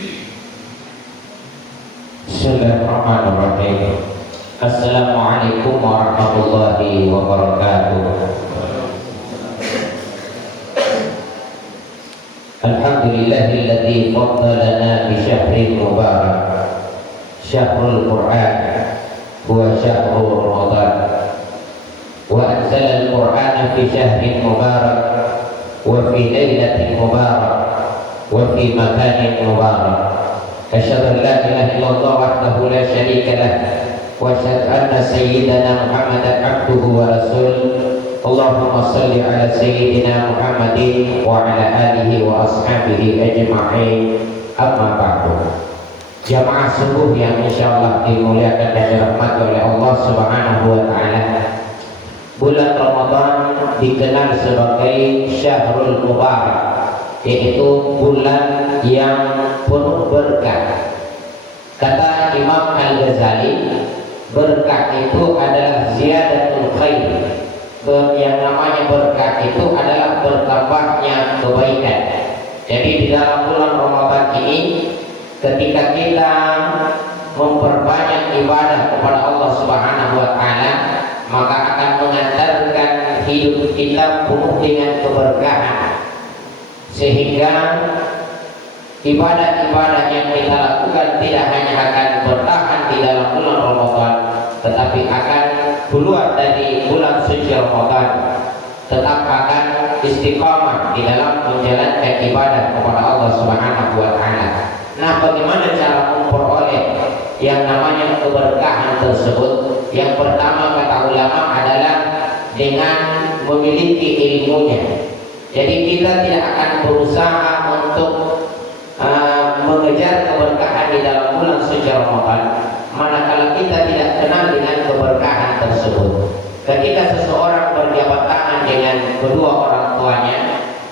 Bismillahirrahmanirrahim. Assalamualaikum warahmatullahi wabarakatuh. Alhamdulillahilladzi faddalana bi syahrin mubarak, syahrul Qur'an, huwa syahrul Ramadan. Wa anzala al-Qur'ana fi syahrin mubarak, wa fi lailatin mubarak, wa fi makanin mubarak. Asyhadu an la ilaha illallah wahdahu la syarika lah, wa asyhadu anna sayyidana Muhammadan abduhu wa rasuluh. Allahumma salli ala sayyidina Muhammadin wa ala alihi wa ashabihi ajma'in. Amma ba'du. Jamaah subuh yang insyaallah dimuliakan dan dirahmati oleh Allah Subhanahu wa taala. Bulan Ramadan dikenal sebagai Syahrul Mubarak, yaitu bulan yang penuh berkah. Kata Imam Al-Ghazali, berkah itu adalah ziyadatul khair. Yang namanya berkah itu adalah bertambahnya kebaikan. Jadi di dalam bulan Ramadan ini, ketika kita memperbanyak ibadah kepada Allah Subhanahu wa taala, maka akan mengantarkan hidup kita penuh dengan keberkahan, sehingga ibadah-ibadah yang kita lakukan tidak hanya akan bertahan di dalam bulan Ramadan, tetapi akan keluar dari bulan suci Ramadan, tetap akan istiqamah di dalam menjalankan ibadah kepada Allah Subhanahu wa taala. Nah, bagaimana cara memperoleh yang namanya keberkahan tersebut? Yang pertama kata ulama adalah dengan memiliki ilmunya. Jadi kita tidak akan berusaha untuk mengejar keberkahan di dalam bulan suci Ramadan manakala kita tidak kenal dengan keberkahan tersebut. Ketika seseorang berjabat tangan dengan kedua orang tuanya,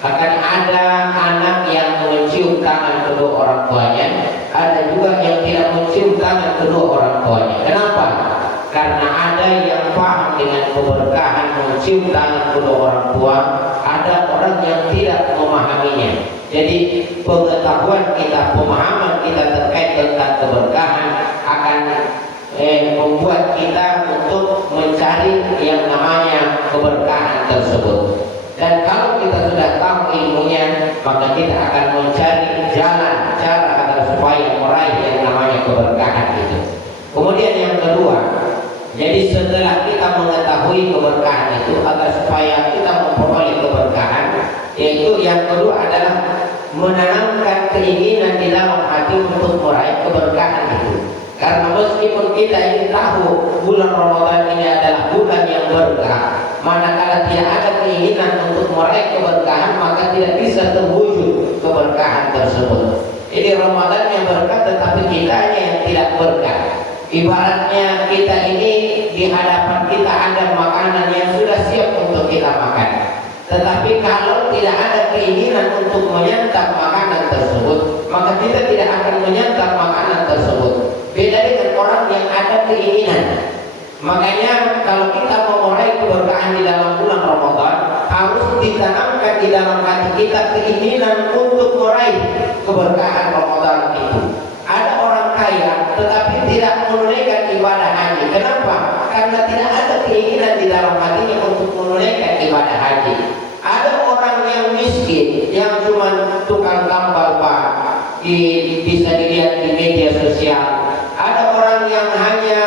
akan ada anak yang mencium tangan kedua orang tuanya, ada juga yang tidak mencium tangan kedua orang tuanya. Kenapa? Karena ada yang paham dengan keberkahan mencium tangan kedua orang tua, ada orang yang tidak memahaminya. Jadi pengetahuan kita, pemahaman kita terkait tentang keberkahan akan membuat kita untuk mencari yang namanya keberkahan tersebut. Dan kalau kita sudah tahu ilmunya, maka kita akan mencari jalan cara agar supaya meraih yang namanya keberkahan itu. Kemudian yang kedua, jadi setelah kita mengetahui keberkahan itu, agar supaya kita memperoleh keberkahan, yaitu yang kedua adalah menanamkan keinginan di dalam hati untuk meraih keberkahan itu. Karena meskipun kita ini tahu bulan Ramadan ini adalah bulan yang berkah, manakala tidak ada keinginan untuk meraih keberkahan, maka tidak bisa terwujud keberkahan tersebut. Jadi Ramadan yang berkah, tetapi kitanya yang tidak berkah. Ibaratnya kita ini di hadapan kita ada makanan yang sudah siap untuk kita makan, tetapi kalau tidak ada keinginan untuk menyantap makanan tersebut, maka kita tidak akan menyantap makanan tersebut. Beda dengan orang yang ada keinginan. Makanya kalau kita mau meraih keberkahan di dalam bulan Ramadan, harus ditanamkan di dalam hati kita keinginan untuk meraih keberkahan Ramadan itu. Ada orang kaya tetapi tidak menunaikan ibadah haji. Kenapa? Karena tidak ada keinginan di dalam hatinya untuk menunaikan ibadah haji. Ada orang yang miskin yang cuma tukang tambal ban, bisa dilihat di media sosial. Ada orang yang hanya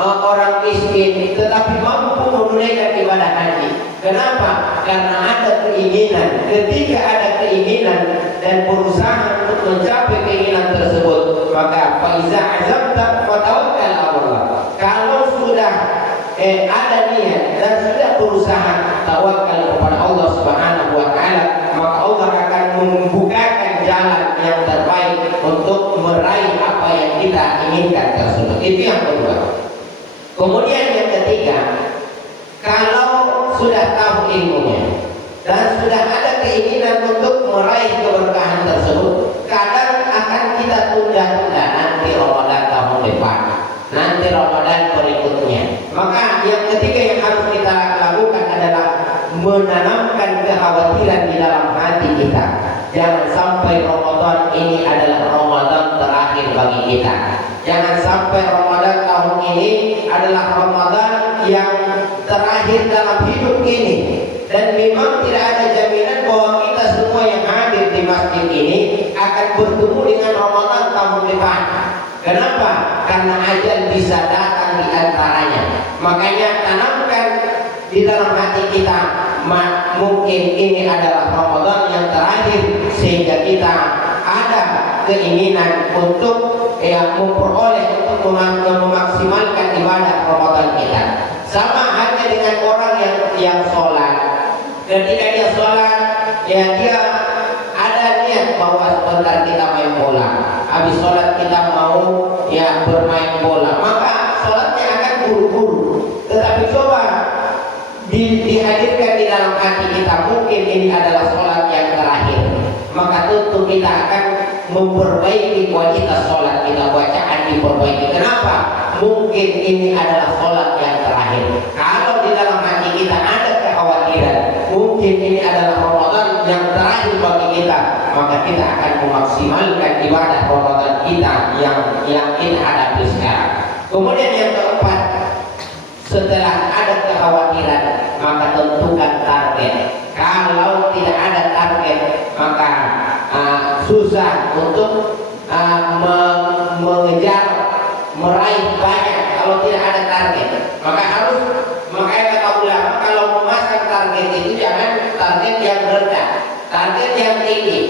orang miskin tetapi mampu menunaikan ibadah haji. Kenapa? Karena ada keinginan. Ketika ada keinginan dan berusaha untuk mencapai keinginan tersebut, maka faiza azamta fatawakkal ala Allah. Kalau sudah ada niat dan sudah berusaha, tawakal kepada Allah Subhanahu wa taala, maka Allah akan membukakan jalan yang terbaik untuk meraih apa yang kita inginkan tersebut. Itu yang kedua. Kemudian yang ketiga, kalau sudah tahu ilmunya dan sudah ada keinginan untuk meraih keberkahan tersebut, kadang akan kita tunda-tunda nanti Ramadan tahun depan, nanti Ramadan berikutnya. Maka yang ketiga yang harus kita lakukan adalah menanamkan kekhawatiran di dalam hati kita. Jangan sampai Ramadan ini adalah Ramadan terakhir bagi kita. Jangan sampai Ramadan tahun ini adalah Ramadan yang terakhir dalam hidup ini. Dan memang tidak ada jaminan bahwa kita semua yang hadir di masjid ini akan bertemu dengan Ramadan tahun depan. Kenapa? Karena ajal bisa datang di antaranya. Makanya tanamkan di dalam hati kita, mungkin ini adalah Ramadan yang terakhir, sehingga kita ada keinginan untuk memperoleh untuk memaksimalkan ibadah Ramadan kita. Sama halnya dengan orang yang sholat. Ketika dia sholat, ya dia ada niat bahwa sebentar kita main bola. Habis sholat kita mau ya bermain bola, maka sholatnya akan buru-buru. Tetapi coba dihadirkan di dalam hati kita, mungkin ini adalah sholat yang terakhir, maka tentu kita akan memperbaiki kualitas sholat kita, bacaan diperbaiki. Kenapa? Mungkin ini adalah sholat yang terakhir. Kalau di dalam hati kita ada kekhawatiran, mungkin ini adalah Ramadan yang terakhir bagi kita, maka kita akan memaksimalkan ibadah Ramadan kita yang kita hadapi sekarang. Kemudian yang keempat, setelah ada kekhawatiran, maka tentukan target. Kalau tidak ada target, maka susah untuk mengejar, meraih banyak. Kalau tidak ada target, makanya kata ulama, kalau memasang target itu jangan target yang rendah, target yang tinggi.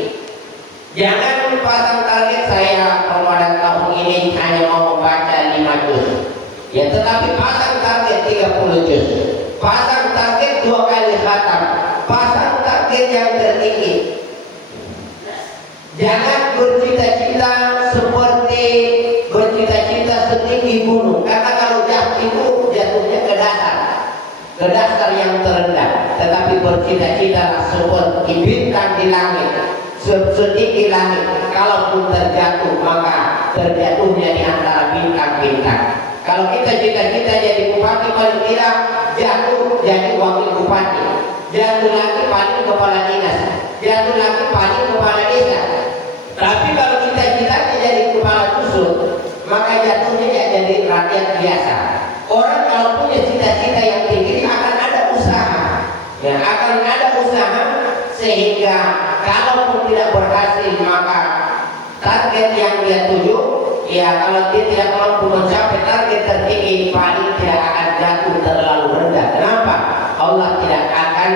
Jangan pasang target saya Ramadan tahun ini hanya mau membaca 5 juz. Ya, tetapi pasang target 30 juz. Pasang target 2 kali khatam. Pasang target yang tertinggi. Jangan bercita-cita setinggi gunung. Karena kalau jatuh itu jatuhnya ke dasar yang terendah. Tetapi bercita-cita seperti bintang di langit, setinggi langit. Kalaupun terjatuh, maka terjatuhnya di antara bintang-bintang. Kalau kita cita-cita jadi bupati, paling tidak jatuh jadi wakil bupati, jatuh lagi paling kepala dinas, jatuh lagi paling kepala desa. Tapi kalau kita cita-cita jadi kepala dusun, maka jatuhnya ya jadi rakyat biasa. Orang kalau punya cita-cita yang tinggi akan ada usaha, ya akan ada usaha, sehingga kalaupun tidak berhasil, maka target yang dia tuju, ya kalau dia tidak mampu mencapai target tertinggi, paling tidak akan jatuh terlalu rendah. Kenapa? Allah tidak akan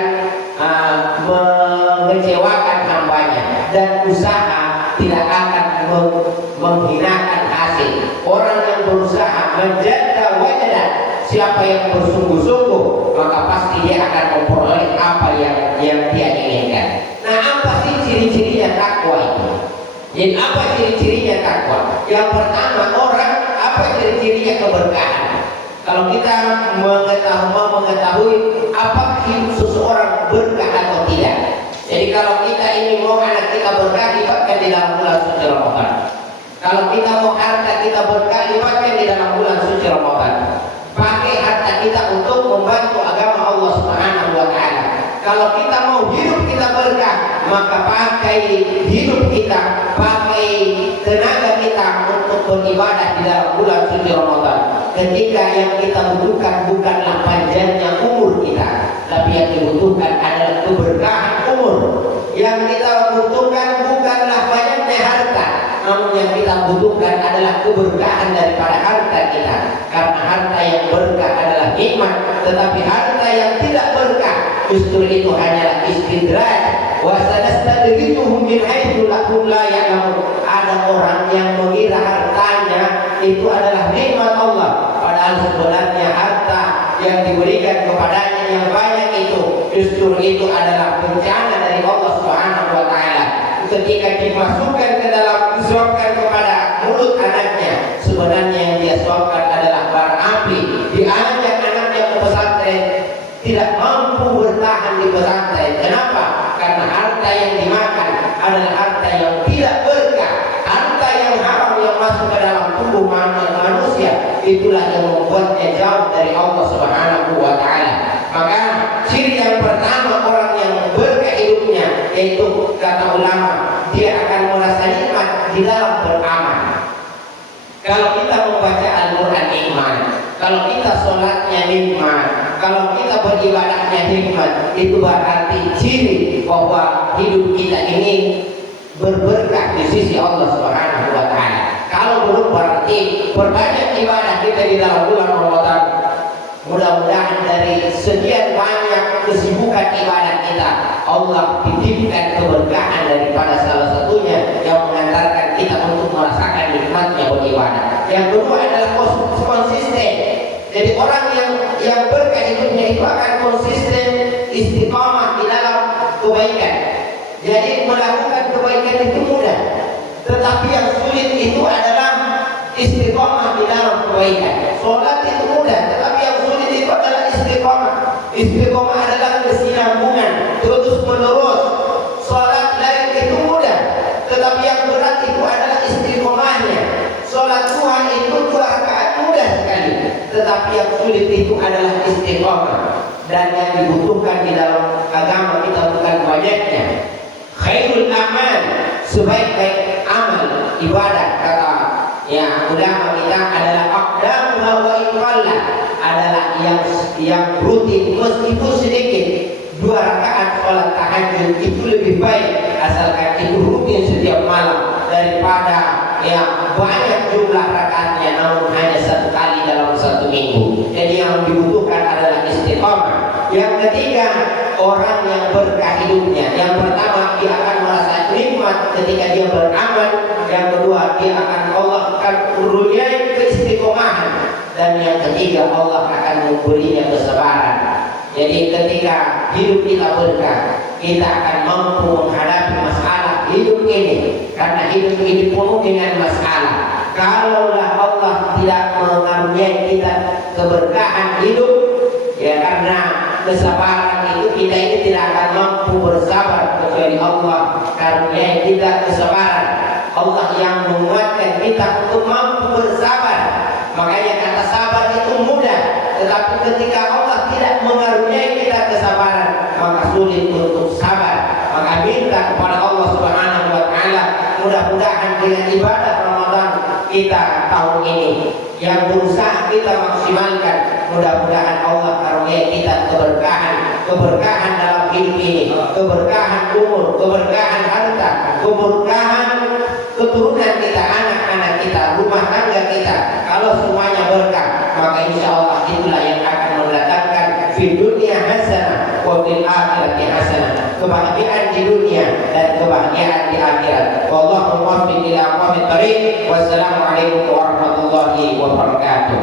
mengecewakan hambanya, dan usaha tidak akan menghinakan hasil. Orang yang berusaha menjadi wajah, siapa yang bersungguh-sungguh, maka pasti dia akan memperoleh apa yang dia inginkan. Nah, apa sih ciri-cirinya takwa itu? Jadi apa ciri-cirinya takwa? Yang pertama, orang apa ciri-cirinya keberkahan? Kalau kita mengetahui apa seseorang berkah atau tidak. Jadi kalau kita ini mau anak kita berkah, libatkan di dalam bulan suci Ramadan. Kalau kita mau harta kita berkah, libatkan di dalam bulan suci Ramadan. Pakai harta kita untuk membantu agama Allah Subhanahu wa Ta'ala. Kalau kita mau hidup kita berkah, maka pakai hidup kita, pakai tenaga kita untuk beribadah di dalam bulan suci Ramadan. Ketika yang kita butuhkan bukanlah panjangnya umur kita, tapi yang dibutuhkan adalah keberkahan umur. Yang kita butuhkan bukanlah banyaknya harta, namun yang kita butuhkan adalah keberkahan daripada harta kita. Karena harta yang berkah adalah nikmat, tetapi harta yang tidak berkah justru itu hanyalah istidraj. Wa sanastadrijuhum min haitsu la ya'lamun. Ada orang yang mengira hartanya itu adalah nikmat Allah, padahal sebenarnya harta yang diberikan kepadanya yang banyak itu justru itu adalah bencana dari Allah Subhanahu wa Ta'ala. Ketika dimasukkan ke dalam, disuapkan kepada mulut anaknya, sebenarnya yang dia suapkan adalah bara api. Diajak anaknya ke pesantren, tidak mampu bertahan di pesantren. Kenapa? Karena harta yang dimakan adalah harta yang tidak berkah, harta yang haram yang masuk ke dalam tubuh manusia. Itulah yang membuatnya jauh dari Allah Subhanahu wa Ta'ala. Maka ciri yang pertama orang yang berkah hidupnya, yaitu kata ulama, dia akan merasa nikmat di dalam beramal. itu berarti ciri bahwa hidup kita ini berberkah di sisi Allah Subhanahu wa taala. Kalau belum berarti perbanyak ibadah kita di dalam bulan Ramadan. Mudah-mudahan dari sekian banyak kesibukan ibadah kita, Allah titipkan keberkahan daripada salah satunya yang mengantarkan kita untuk merasakan nikmatnya beribadah. Yang kedua adalah konsisten. Jadi orang yang berkah hidupnya itu akan konsisten istiqamah di dalam kebaikan. Jadi melakukan kebaikan itu mudah, tetapi yang sulit itu adalah istiqamah di dalam kebaikan. Sholat itu mudah, tetapi yang sulit itu adalah istiqamah. Istiqamah adalah kesinambungan terus menerus. Sholat lain itu mudah, tetapi yang berat itu adalah istiqamahnya. Sholat duha itu 2 rakaat mudah sekali, tetapi yang sulit itu adalah istiqamah. Dan yang dibutuhkan di dalam agama kita bukan banyaknya. Khairul amal, sebaik-baik amal ibadah kata ya ulama kita adalah aqdamuha wa iqalla, adalah yang rutin meskipun sedikit. 2 rakaat salat tahajud itu lebih baik asalkan itu rutin setiap malam daripada yang banyak jumlah rakaatnya namun hanya 1 kali dalam 1 minggu. Jadi yang dibutuhkan adalah istiqamah. Yang ketiga, orang yang berkah hidupnya. Yang pertama, dia akan merasa nikmat ketika dia beramal. Yang kedua, dia akan Allah akan kurniai keistiqomahan. Dan yang ketiga, Allah akan memberinya kesabaran. Jadi ketika hidup kita berkah, kita akan mampu menghadapi masalah hidup ini. Karena hidup ini penuh dengan masalah. Kalaulah Allah tidak mengaruniai kita keberkahan hidup, ya karena kesabaran itu kita ini tidak akan mampu bersabar kecuali Allah karuniai kita kesabaran. Allah yang menguatkan kita untuk mampu bersabar. Makanya kata sabar itu mudah, tetapi ketika Allah tidak mengaruniai kita kesabaran, maka sulit untuk sabar. Maka minta kepada Allah Subhanahu wa taala, mudah-mudahan dengan ibadah Ramadan kita tahun ini yang berusaha kita maksimalkan, mudah-mudahan Allah karuniai kita keberkahan dalam hidup ini, keberkahan umur, keberkahan harta, keberkahan keturunan kita, anak-anak kita, rumah tangga kita. Kalau semuanya berkah, maka insya Allah itulah yang akan mendatangkan di dunia hasanah wa fil akhirati hasanah, kebahagiaan di dunia dan kebahagiaan di akhirat. Wallahu muwaffiq ila aqwamit thariq. Wassalamualaikum warahmatullahi wabarakatuh.